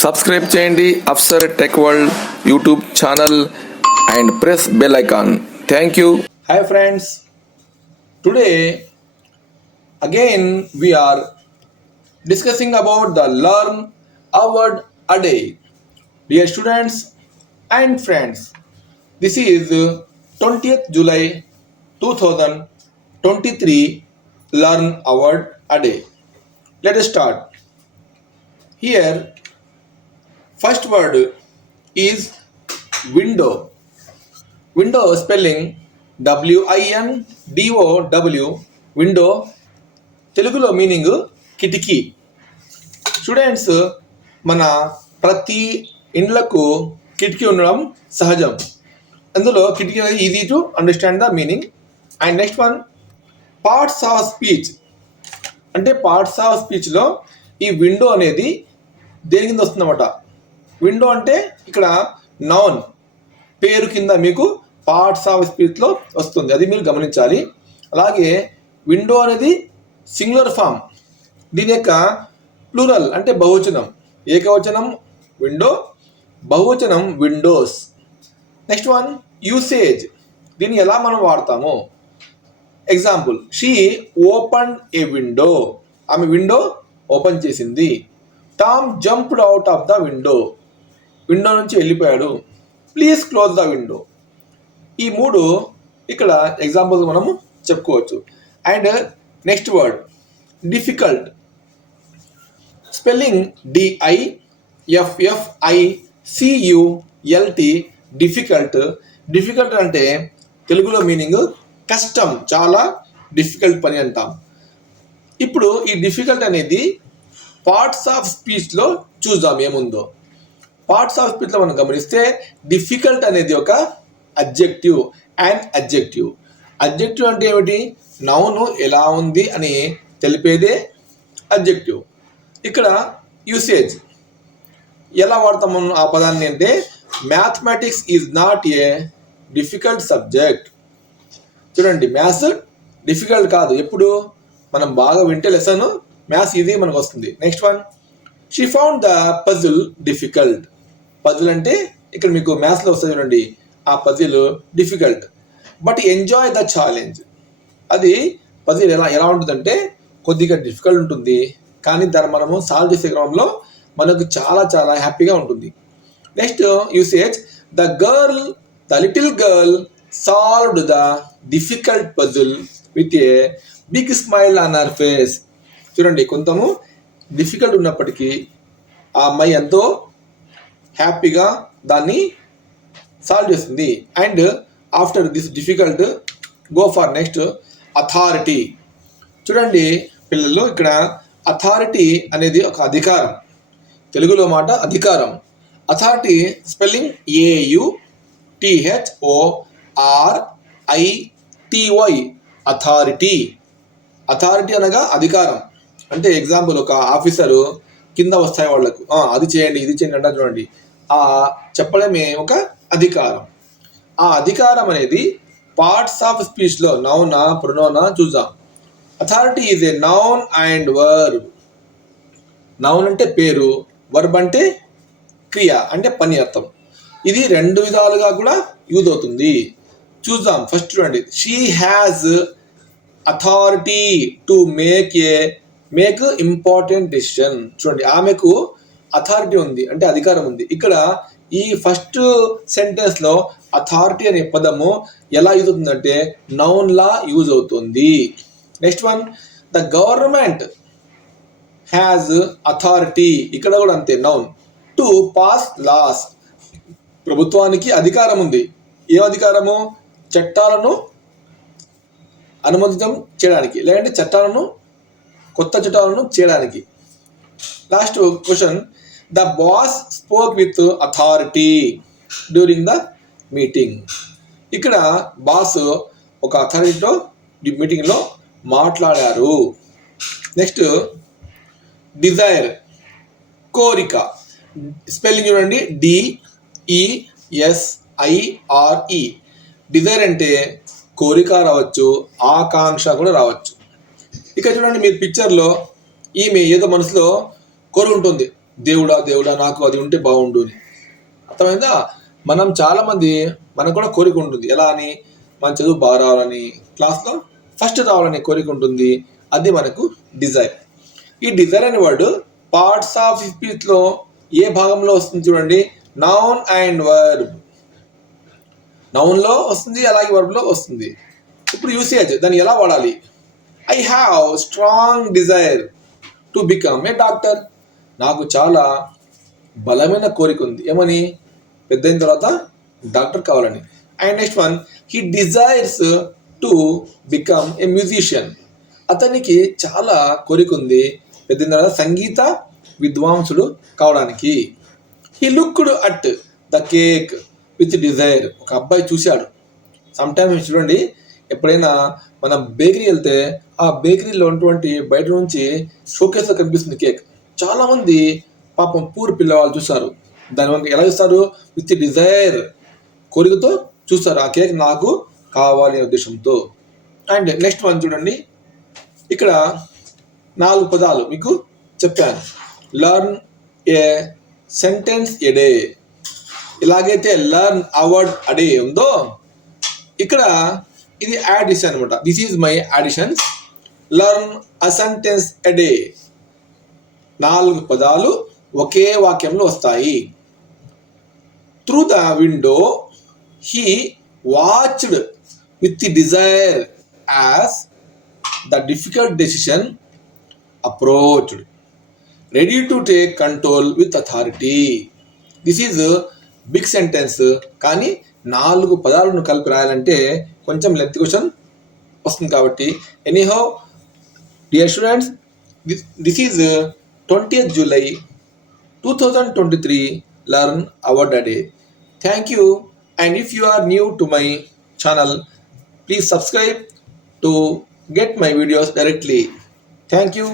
Subscribe చేయండి Afsar tech world YouTube channel and press bell icon. Thank you. Hi friends, today again we are discussing about the Learn a Word a Day. Dear students and friends, this is 20th July 2023 Learn a Word a Day. Let us start. Here first word is window. Window spelling WINDOW, window, తెలుగులో meaning కిటికీ. Students, మన ప్రతి ఇండ్లకు కిటికీ ఉండడం సహజం. అందులో కిటికీ అనేది easy to understand the meaning. And next one, parts of speech. అంటే పార్ట్స్ ఆఫ్ స్పీచ్లో ఈ విండో అనేది దేని కింద వస్తుందన్నమాట. విండో అంటే ఇక్కడ నౌన్, పేరు కింద మీకు పార్ట్స్ ఆఫ్ స్పీచ్లో వస్తుంది, అది మీరు గమనించాలి. అలాగే విండో అనేది సింగులర్ ఫామ్, దీని యొక్క ప్లూరల్ అంటే బహువచనం. ఏకవచనం విండో, బహువచనం విండోస్. Next one, usage. దీన్ని ఎలా మనం వాడతాము. Example, she open A window. ఆమె విండో ఓపెన్ చేసింది. Tom jumped out of the window. Window నుంచి వెళ్ళిపోయాడు. Please close the window. ఈ మూడు ఇక్కడ ఎగ్జాంపుల్స్ మనము చెప్పుకోవచ్చు. And next word difficult. Spelling DIFFICULT, difficult. Difficult అంటే తెలుగులో మీనింగ్ కష్టం, చాలా డిఫికల్ట్ పని అంటాం. ఇప్పుడు ఈ డిఫికల్ట్ అనేది పార్ట్స్ ఆఫ్ స్పీచ్లో చూద్దాం ఏముందో. పార్ట్స్ ఆఫ్ స్పీచ్లో మనం గమనిస్తే డిఫికల్ట్ అనేది ఒక అడ్జెక్టివ్ అండ్ అడ్జెక్టివ్. అడ్జెక్టివ్ అంటే ఏమిటి? నౌను ఎలా ఉంది అని తెలిపేదే అడ్జెక్టివ్. ఇక్కడ యూసేజ్ ఎలా వాడతాము ఆ పదాన్ని అంటే, mathematics is not a difficult subject. చూడండి, మ్యాథ్స్ డిఫికల్ట్ కాదు. ఎప్పుడు మనం బాగా వింటే లెసన్ మ్యాథ్స్ ఈజీ మనకు వస్తుంది. Next one, she found the puzzle difficult. Puzzle అంటే ఇక్కడ మీకు మ్యాథ్స్లో వస్తుంది చూడండి, ఆ puzzle difficult. But enjoy the challenge. అది పజిల్ ఎలా ఉంటుందంటే కొద్దిగా డిఫికల్ట్ ఉంటుంది, కానీ దాన్ని మనము సాల్వ్ చేసే క్రమంలో మనకు చాలా చాలా హ్యాపీగా ఉంటుంది. Next usage, the little girl solved the difficult puzzle with a big smile on her face. చూడండి, కొంచెము డిఫికల్ట్ ఉన్నప్పటికీ ఆ అమ్మాయి ఎంతో హ్యాపీగా దాన్ని సాల్వ్ చేస్తుంది. And after this difficult go for next authority. చూడండి పిల్లలు, ఇక్కడ అథారిటీ అనేది ఒక అధికారం. తెలుగులో మాట అధికారం. Authority spelling AUTHORITY, authority. Authority అనగా అధికారం. అంటే ఎగ్జాంపుల్, ఒక ఆఫీసరు కింద వస్తాయి వాళ్ళకు, అది చేయండి ఇది చేయండి అంటారు చూడండి, ఆ చెప్పడమే ఒక అధికారం. ఆ అధికారం అనేది పార్ట్స్ ఆఫ్ స్పీచ్లో నౌనా ప్రొనౌనా చూద్దాం. Authority is a noun and verb. Noun అంటే పేరు, వర్బ్ అంటే క్రియ అంటే పని అర్థం. ఇది రెండు విధాలుగా కూడా యూజ్ అవుతుంది. చూద్దాం. ఫస్ట్ చూడండి, she has authority to make important decision. చూడండి, ఆమెకు అథారిటీ ఉంది అంటే అధికారం ఉంది. ఇక్కడ ఈ ఫస్ట్ సెంటెన్స్లో అథారిటీ అనే పదము ఎలా యూజ్ అవుతుందంటే నౌన్ లా యూజ్ అవుతుంది. Next one, the government has authority. ఇక్కడ కూడా అంతే, నౌన్. To pass loss. ప్రభుత్వానికి అధికారం ఉంది. ఏ అధికారము? చట్టాలను అనుమతించడం చేయడానికి, లేదంటే కొత్త చట్టాలను చేయడానికి. Last question, the boss spoke with authority during the meeting. ఇక్కడ బాస్ ఒక అథారిటీతో మీటింగ్లో మాట్లాడారు. నెక్స్ట్ డిజైర్, కోరిక. స్పెల్లింగ్ చూడండి, DESIRE. డిజైర్ అంటే కోరిక రావచ్చు, ఆకాంక్ష కూడా రావచ్చు. ఇక్కడ చూడండి, మీరు పిక్చర్లో ఈమె ఏదో మనసులో కోరుకుంటుంది, దేవుడా దేవుడా నాకు అది ఉంటే బాగుండు అని. అర్థమైందా? మనం చాలామంది మనకు కూడా కోరిక ఉంటుంది. ఎలా అని? మన చదువు బాగా రావాలని, క్లాస్లో ఫస్ట్ రావాలని కోరిక ఉంటుంది. అది మనకు డిజైర్. ఈ డిజైర్ అనే వర్డ్ పార్ట్స్ ఆఫ్ స్పీచ్లో ఏ భాగంలో వస్తుంది చూడండి? Noun and verb. నౌన్లో వస్తుంది, అలాగే వర్బ్లో వస్తుంది. ఇప్పుడు యూసేజ్, దాన్ని ఎలా వాడాలి? I have strong desire to become a doctor. నాకు చాలా బలమైన కోరిక ఉంది. ఏమని? పెద్దయిన తర్వాత డాక్టర్ కావాలని. And next one, he desires to become a musician. అతనికి చాలా కోరిక ఉంది పెద్దయిన తర్వాత సంగీత విద్వాంసుడు కావడానికి. He looked at the cake with Dzire. ఒక అబ్బాయి చూశాడు. సమ్ టైమ్స్ చూడండి, ఎప్పుడైనా మనం బేకరీ వెళ్తే ఆ బేకరీలో ఉన్నటువంటి బయట నుంచి షోకేస్లో కనిపిస్తుంది కేక్. చాలామంది పాపం పూర్ పిల్లవాళ్ళు చూస్తారు. దాని ఎలా చూస్తారు? విత్ డిజైర్, కోరికతో చూస్తారు. ఆ కేక్ నాకు కావాలి అనే ఉద్దేశంతో. అండ్ నెక్స్ట్ వన్ చూడండి, ఇక్కడ 4 పదాలు మీకు చెప్పాను. Learn a sentence a day. ఇలాగైతే లర్న్ అవర్డ్ అ డే ఉందో, ఇక్కడ ఇది యాడిషన్ అనమాట. This is my additions. Learn a sentence a day. 4 పదాలు ఒకే వాక్యంలో వస్తాయి. Through the window he watched with desire as the difficult decision approached. Ready to take control with authority. This is big sentence, కానీ 4 పదాలను కలిపి రాయాలంటే కొంచెం length question వస్తుంది కాబట్టి. Anyhow dear students, this is 20th July 2023 Learn Award a Day. Thank you, and if you are new to my channel, please subscribe to get my videos directly. Thank you.